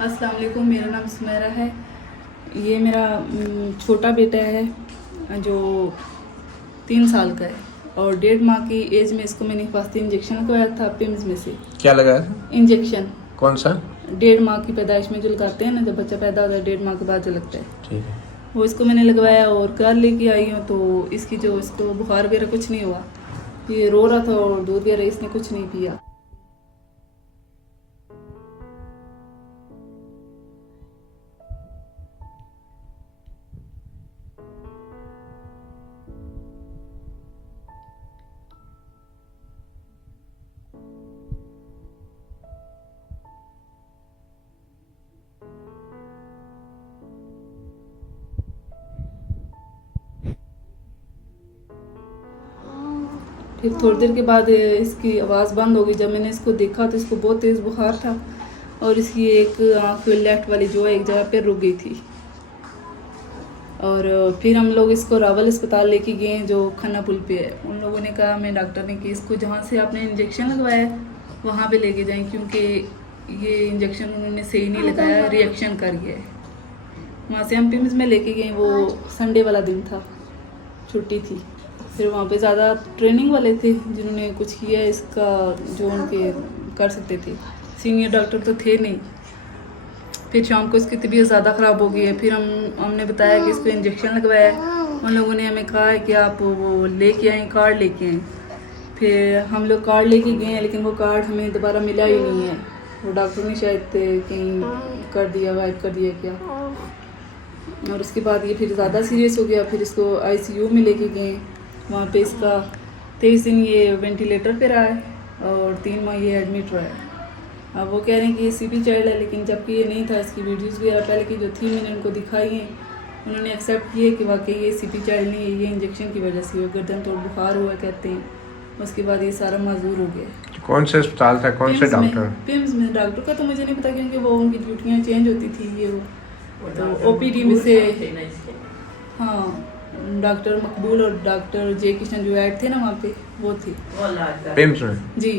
अस्सलाम वालेकुम, मेरा नाम सुमेरा है। ये मेरा छोटा बेटा है जो 3 साल का है और 1.5 माह की एज में इसको मैंने वास्ते इंजेक्शन लगवाया था पिम्स में से। क्या लगाया था? इंजेक्शन कौन सा? 1.5 माह की पैदाइश में जो लगाते हैं ना, जब बच्चा पैदा होता है 1.5 माह के बाद जो लगता है, ठीक है। वो इसको मैंने लगवाया और घर लेके आई हूँ। तो इसकी जो इसको बुखार वगैरह कुछ नहीं हुआ, ये रो रहा था और दूध वगैरह इसने कुछ नहीं पिया। फिर थोड़ी देर के बाद इसकी आवाज़ बंद हो गई। जब मैंने इसको देखा तो इसको बहुत तेज़ बुखार था और इसकी एक आँख लेफ्ट वाली जो है एक जगह पे रुक गई थी। और फिर हम लोग इसको रावल अस्पताल लेके गए जो खन्ना पुल पे है। उन लोगों ने कहा, हमें डॉक्टर ने, कि इसको जहाँ से आपने इंजेक्शन लगवाया है वहाँ पे लेके जाएं, क्योंकि ये इंजेक्शन उन्होंने सही नहीं लगाया, रिएक्शन कर गया है। वहाँ से हम पिम्स में लेके गए। वो संडे वाला दिन था, छुट्टी थी। फिर वहाँ पे ज़्यादा ट्रेनिंग वाले थे जिन्होंने कुछ किया इसका, जो उनके कर सकते थे। सीनियर डॉक्टर तो थे नहीं। फिर शाम को इसकी तबीयत ज़्यादा ख़राब हो गई है। फिर हमने बताया कि इसको इंजेक्शन लगवाया है। उन लोगों ने हमें कहा है कि आप वो लेके आएँ, कार्ड लेके आएँ। फिर हम लोग कार्ड लेके गए हैं, लेकिन वो कार्ड हमें दोबारा मिला ही नहीं है। वो डॉक्टर ने शायद कहीं कर दिया, वाइप कर दिया क्या। और उसके बाद ये फिर ज़्यादा सीरियस हो गया। फिर इसको ICU में लेके गए। वहाँ पे इसका 23 दिन ये वेंटिलेटर पे रहा है और 3 माह ये एडमिट रहा है। अब वो कह रहे हैं कि ये CP चाइल्ड है, लेकिन जबकि ये नहीं था। इसकी वीडियोस वगैरह पहले की जो थी मैंने उनको दिखाई हैं। उन्होंने एक्सेप्ट किए कि वाकई ये CP चाइल्ड नहीं है, ये इंजेक्शन की वजह से हुआ, गर्दन तोड़ बुखार हुआ कहते हैं। उसके बाद ये सारा माजूर हो गया। कौन से अस्पताल था, कौन से डॉक्टर? पिम्स में। डॉक्टर का तो मुझे नहीं पता, क्योंकि वो उनकी ड्यूटियाँ चेंज होती थी। ये वो तो OPD में से, हाँ, डॉक्टर मकबूल और डॉक्टर जे किशन जो ऐड थे ना वहाँ पे, वो थे पिम्स में। जी।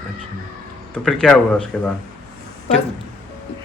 अच्छा, तो फिर क्या हुआ उसके बाद? बस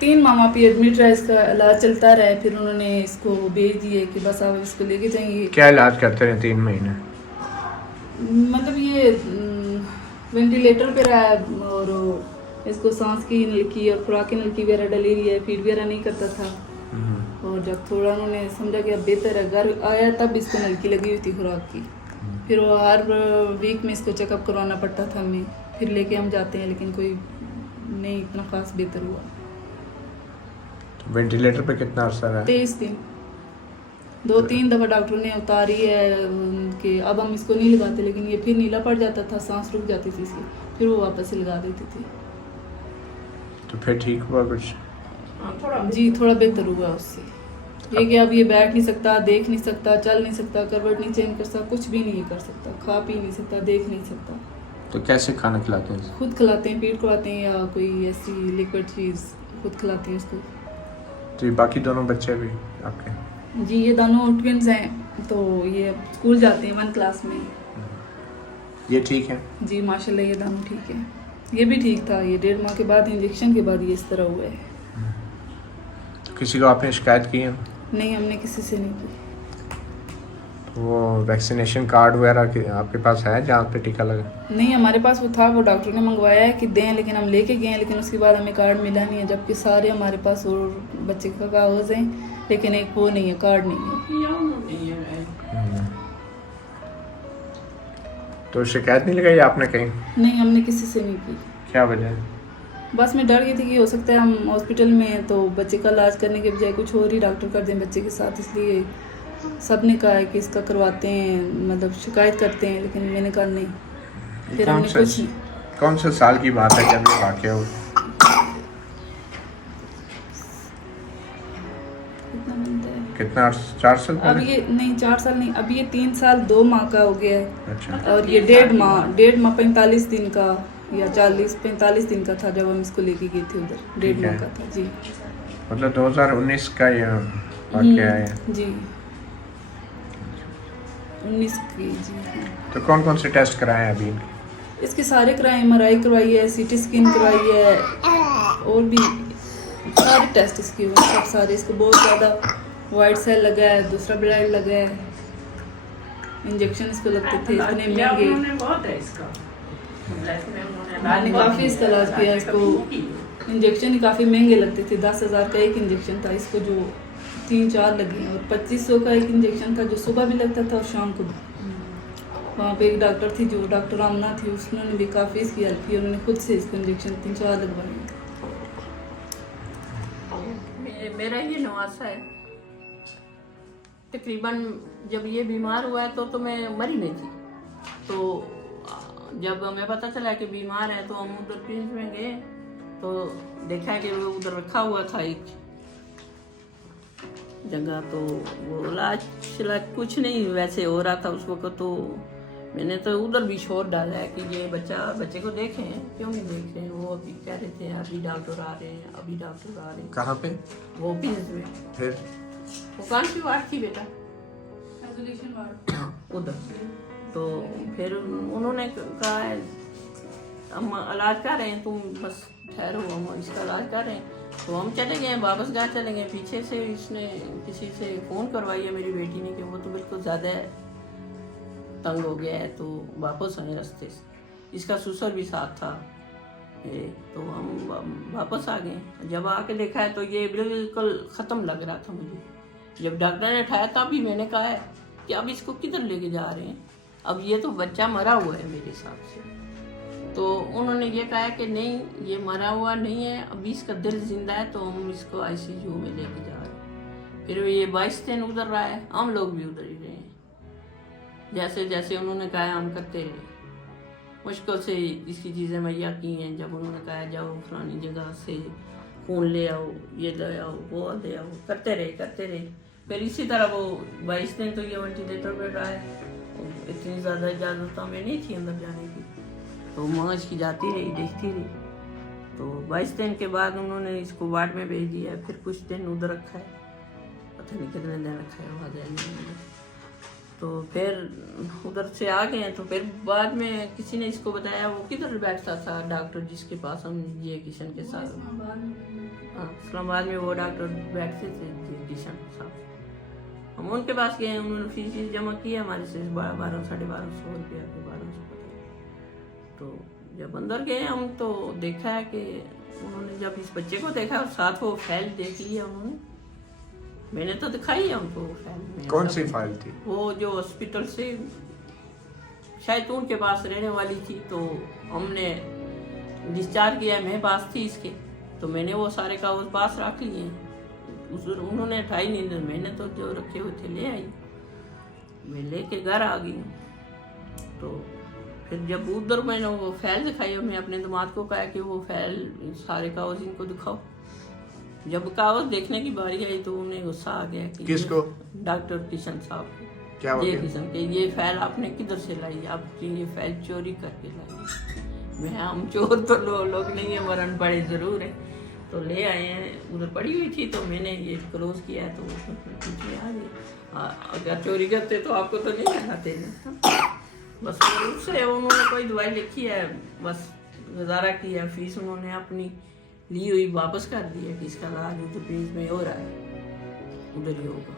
3 माह वहाँ पे एडमिट रहा, इसका इलाज चलता रहा है। फिर उन्होंने इसको भेज दिए कि बस आप इसको लेके जाएंगे। क्या इलाज करते रहे 3 महीने? मतलब ये वेंटिलेटर पे रहा है और इसको सांस की नलकी और खुराक की नलकी वगैरह डली रही है, फीड वगैरह नहीं करता था। और जब थोड़ा उन्होंने समझा कि अब बेहतर है, घर आया तब इसको नलकी लगी हुई थी खुराक की। फिर वो हर वीक में इसको चेकअप करवाना पड़ता था हमें। फिर लेके हम जाते हैं, लेकिन कोई नहीं इतना खास बेहतर हुआ। तो वेंटिलेटर पे कितना अरसा रहा? 23 दिन। 2-3 दफ़ा डॉक्टरों ने उतारी है कि अब हम इसको नहीं लगाते, लेकिन ये फिर नीला पड़ जाता था, सांस रुक जाती थी इसकी, फिर वो वापस से लगा देते थे। तो फिर ठीक हुआ कुछ? जी, थोड़ा बेहतर हुआ उससे। ये कि अब ये बैठ नहीं सकता, देख नहीं सकता, चल नहीं सकता, करवट नहीं चेंज कर सकता, कुछ भी नहीं कर सकता, खा पी नहीं सकता, देख नहीं सकता। तो कैसे खाना खिलाते हैं? खुद खिलाते हैं, फीड करवाते हैं या कोई ऐसी लिक्विड चीज़ खुद खिलाते हैं उसको। तो ये बाकी दोनों बच्चे भी आपके? जी, ये दोनों ट्विन्स हैं, तो ये स्कूल जाते हैं 1 क्लास में। ये ठीक है? जी माशाल्लाह, ये दोनों ठीक है। ये भी ठीक था। ये 1.5 माह के बाद इंजेक्शन के बाद ये इस तरह हुआ है। तो किसी को आपने शिकायत की है? नहीं, हमने किसी से नहीं की। वो वैक्सीनेशन कार्ड वगैरह आपके पास है जहाँ पे टीका लगा? नहीं, हमारे पास वो था, वो डॉक्टर ने मंगवाया है कि दें, लेकिन हम लेके गए हैं, लेकिन उसके बाद हमें कार्ड मिला नहीं है। जबकि सारे हमारे पास और बच्चे का कागज़ हैं, लेकिन एक वो नहीं है, कार्ड नहीं है। तो शिकायत नहीं लगाई आपने कहीं? नहीं, हमने किसी से नहीं की। क्या वजह है? बस मैं डर गई थी कि हो सकता है हम हॉस्पिटल में हैं तो बच्चे का इलाज करने के बजाय कुछ और ही डॉक्टर कर दें बच्चे के साथ, इसलिए सब ने कहा है कि इसका करवाते हैं, मतलब शिकायत करते हैं, लेकिन मैंने कहा नहीं। फिर हमने कुछ नहीं। कौन से साल की बात है जब ये वाक़या हुआ? कितना 4 साल अब पहले? ये नहीं, 4 साल नहीं, अब ये 3 साल 2 माह का हो गया है। अच्छा। और ये 1.5 माह 45 दिन का या 40-45 दिन का था जब हम इसको लेके गए थे उधर। 1.5 माह का था जी। मतलब 2019 का ये वाक़या है? जी, 19 की जी। हाँ। तो कौन कौन से टेस्ट कराए हैं अभी? इसके सारे कराए, MRI करवाई है, CT स्कैन करवाई है, और भी सारे टेस्ट इसके हुए सब सारे। इसको बहुत ज़्यादा वाइट सेल लगा है, दूसरा ब्लड लगा है, इंजेक्शन इसको लगते थे इतने महंगे। मैंने काफ़ी इसका इलाज किया। इसको इंजेक्शन ही काफ़ी महंगे लगते थे, 10,000 का एक इंजेक्शन था इसको, जो 3-4 लगे। और 2500 का एक इंजेक्शन था जो सुबह भी लगता था और शाम को भी। वहाँ पे एक डॉक्टर थी जो डॉक्टर आमना थी, उसने भी काफ़ी इसकी हेल्प की। उन्होंने खुद से इसको इंजेक्शन 3-4 लगवाए। मेरा ये नवासा है। तकरीबन जब ये बीमार हुआ है तो मैं मरी नहीं थी। तो जब हमें पता चला कि बीमार है तो हम उधर प्रिंस में गए तो देखा कि वो उधर रखा हुआ था एक जगह। तो वो इलाज कुछ नहीं वैसे हो रहा था उस वक्त। तो मैंने तो उधर भी शोर डाला है कि ये बच्चे को देखें, क्यों नहीं देख रहे हैं। वो अभी कह रहे थे अभी डॉक्टर आ रहे हैं, अभी डॉक्टर आ रहे हैं। कहाँ पे? वो प्रिंस में। फिर वो कौन सी वार्ड थी बेटा? आइसोलेशन वार्ड उधर। तो फिर उन्होंने कहा है हम इलाज कर रहे हैं, तुम बस ठहरो, हम इसका इलाज कर रहे हैं। तो हम चले गए, वापस घर चले गए। पीछे से इसने किसी से फ़ोन करवाई है मेरी बेटी ने कि वो तो बिल्कुल ज़्यादा तंग हो गया है, तो वापस आए रास्ते से। इसका ससुर भी साथ था। तो हम वापस आ गए। जब आके देखा है तो ये बिल्कुल ख़त्म लग रहा था मुझे। जब डॉक्टर ने उठाया तब भी मैंने कहा है कि अब इसको किधर लेके जा रहे हैं, अब ये तो बच्चा मरा हुआ है मेरे हिसाब से। तो उन्होंने ये कहा कि नहीं, ये मरा हुआ नहीं है, अभी इसका दिल जिंदा है, तो हम इसको ICU में लेके जा रहे हैं। फिर ये 22 दिन उधर रहा है, हम लोग भी उधर ही रहे हैं। जैसे जैसे उन्होंने कहा हम करते रहे। मुश्किल से इसकी चीज़ें मुहैया की हैं। जब उन्होंने कहा जाओ फलानी जगह से खून ले आओ, ये ले आओ, वो ले आओ, करते रहे। फिर इसी तरह वो 22 दिन तो ये वेंटिलेटर पर रहा है। इतनी ज़्यादा इजाज़त हमें नहीं थी अंदर जाने की, तो माँ इसकी जाती रही, देखती रही। तो 22 दिन के बाद उन्होंने इसको वार्ड में भेज दिया। फिर कुछ दिन उधर रखा है, पता नहीं कितने दिन रखा है वहाँ। तो फिर उधर से आ गए। तो फिर बाद में किसी ने इसको बताया, वो किधर बैठता था डॉक्टर जिसके पास हम ये किशन के साथ, हाँ इस्लामाबाद में वो डॉक्टर बैठते थे किशन साहब। हम उनके पास गए, उन्होंने फीस जमा की हमारे से 1200-1250 रुपया के 1200। तो जब अंदर गए हम तो देखा है कि उन्होंने जब इस बच्चे को देखा और साथ वो फाइल देख लिया उन्होंने। मैंने तो दिखाई है उनको फाइल। कौन सी फाइल थी? वो जो हॉस्पिटल से शायद उनके पास रहने वाली थी, तो हमने डिस्चार्ज किया, मेरे पास थी इसके, तो मैंने वो सारे कागज पास रख लिए। उन्होंने उठाई नहीं, मैंने तो जो रखे हुए थे ले आई। मैं लेके घर आ गई। तो फिर जब उधर मैंने वो फाइल दिखाई, मैं अपने दामाद को कहा कि वो फाइल सारे कागज इनको दिखाओ। जब कागज देखने की बारी आई तो उन्हें गुस्सा आ गया कि किसको? डॉक्टर किशन साहब को। क्या हो गया? किशन के ये फाइल आपने किधर से लाई? आपकी ये फाइल चोरी करके लाई। मैं हम चोर तो लोग नहीं है, मरण पड़े जरूर है। तो ले आए हैं, उधर पड़ी हुई थी तो मैंने ये क्लोज किया तो बीच में आ गई। अगर चोरी करते तो आपको तो नहीं लगाते बस। उससे उन्होंने कोई दवाई लिखी है, बस गुजारा किया। फीस उन्होंने अपनी ली हुई वापस कर दी है कि इसका इलाज उधर फीस में हो रहा है, उधर ही होगा।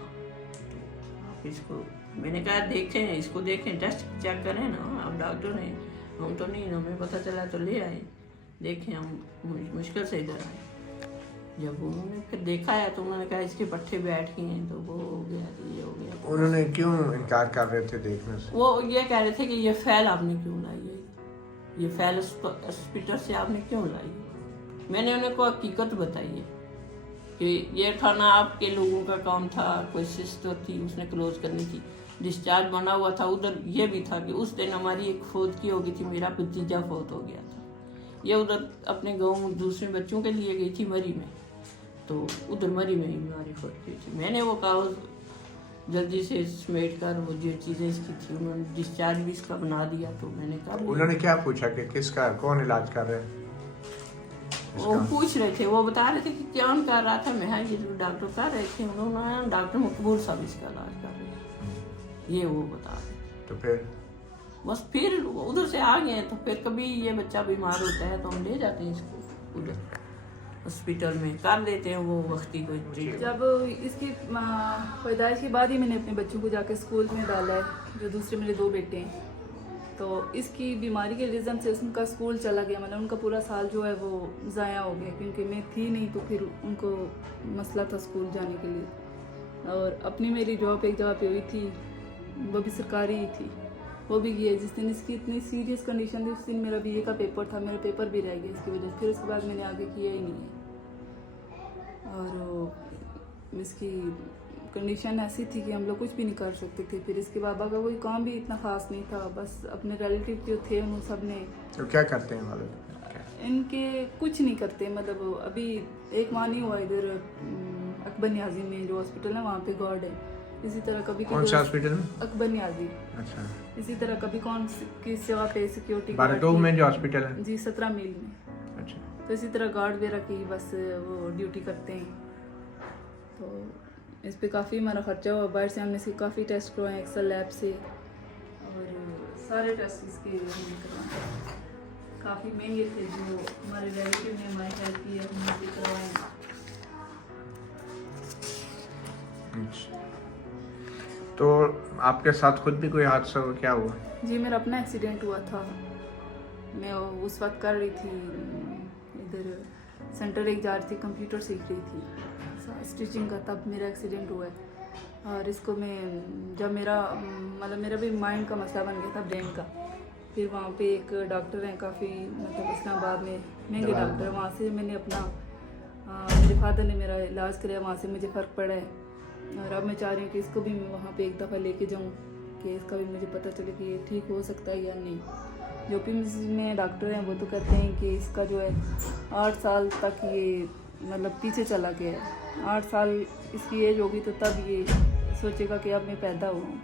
तो इसको मैंने कहा देखें, इसको देखें, टेस्ट चेक करें ना, आप डॉक्टर हैं, हम तो नहीं, हमें पता चला तो ले आए, देखें। हम मुश्किल से इधर आए। जब उन्होंने फिर देखा है तो उन्होंने कहा इसके पट्टे बैठ गए हैं, तो वो हो गया, ये हो गया। उन्होंने क्यों इनकार कर रहे थे देखने से? वो ये कह रहे थे कि ये फाइल आपने क्यों लाई है, ये फाइल हॉस्पिटल से आपने क्यों लाई है। मैंने उन्हें को हकीकत बताई है कि ये थाना आपके लोगों का काम था, कोई सिस्टर थी उसने क्लोज करनी थी, डिस्चार्ज बना हुआ था। उधर ये भी था कि उस दिन हमारी एक फौत की हो गई थी, मेरा भतीजा फौत हो गया था। ये उधर अपने गाँव दूसरे बच्चों के लिए गई थी मरी में, तो उधर मरी में ही बीमारी फौत की थी। मैंने वो कागज जल्दी से समेट कर वो जो चीज़ें इसकी थी उन्होंने डिस्चार्ज भी इसका बना दिया। तो मैंने कहा उन्होंने क्या पूछा कि किसका कौन इलाज कर रहे हैं? वो पूछ रहे थे, वो बता रहे थे कि कौन कर रहा था। मैं ये जो डॉक्टर कर रहे थे, उन्होंने डॉक्टर मकबूल साहब इसका इलाज कर रहे हैं, ये वो बता रहे। तो फिर बस फिर उधर से आ गए। तो फिर कभी ये बच्चा बीमार होता है तो हम ले जाते हैं इसको उधर। हॉस्पिटल में कर लेते हैं वो वक्ती कोई ट्रीटमेंट। जब इसकी पैदाइश के बाद ही मैंने अपने बच्चों को जाके स्कूल में डाला है, जो दूसरे मेरे 2 बेटे हैं। तो इसकी बीमारी के रीज़न से उनका स्कूल चला गया, मतलब उनका पूरा साल जो है वो ज़ाया हो गया, क्योंकि मैं थी नहीं तो फिर उनको मसला था स्कूल जाने के लिए। और अपनी मेरी जॉब एक जगह पे हुई थी, वो भी सरकारी ही थी, वो भी गई। जिस दिन इसकी इतनी सीरियस कंडीशन थी उस दिन मेरा BA का पेपर था, मेरा पेपर भी रह गया इसकी वजह से। फिर उसके बाद मैंने आगे किया ही नहीं है। और इसकी कंडीशन ऐसी थी कि हम लोग कुछ भी नहीं कर सकते थे। फिर इसके बाबा का कोई काम भी इतना ख़ास नहीं था, बस अपने रिलेटिव जो थे उन सब ने। तो क्या करते हैं वाले? इनके कुछ नहीं करते, मतलब अभी एक माह नहीं हुआ इधर अकबर न्याजी में जो हॉस्पिटल है वहाँ पे गार्ड है। इसी तरह कभी कौन से हॉस्पिटल में? अकबर न्याजी। अच्छा। इसी तरह कभी कौन किस जगह पे सिक्योरिटी बारटोग में जो हॉस्पिटल है? जी 17 मील में। अच्छा। तो इसी तरह गार्ड वगैरह की बस वो ड्यूटी करते हैं। तो इस पे काफ़ी हमारा खर्चा हुआ, बाहर से हमने इसके काफ़ी टेस्ट करवाए एक्सेल लैब से, और सारे टेस्ट इसके हमने करवाए, काफ़ी महंगे थे। जो हमारे रिलेटिव ने हमारी हेल्प की है हमने भी करवाए। अच्छा। तो आपके साथ खुद भी कोई हादसा हुआ, क्या हुआ? जी मेरा अपना एक्सीडेंट हुआ था। मैं उस वक्त कर रही थी इधर सेंटर एक जा रही थी, कंप्यूटर सीख रही थी स्टिचिंग का, तब मेरा एक्सीडेंट हुआ है। और इसको मैं जब मेरा मतलब मेरा भी माइंड का मसला बन गया था, ब्रेन का। फिर वहाँ पे एक डॉक्टर हैं काफ़ी, मतलब इस्लामाबाद में महंगे डॉक्टर, वहाँ से मैंने अपना मेरे फादर ने मेरा इलाज कराया, वहाँ से मुझे फ़र्क पड़ा है। और अब मैं चाह रही हूँ कि इसको भी मैं वहाँ पे एक दफ़ा लेके जाऊँ कि इसका भी मुझे पता चले कि ये ठीक हो सकता है या नहीं। जो भी में डॉक्टर हैं वो तो कहते हैं कि इसका जो है 8 साल तक ये मतलब पीछे चला गया है। 8 साल इसकी एज होगी तो तब ये सोचेगा कि अब मैं पैदा हुआ हूँ।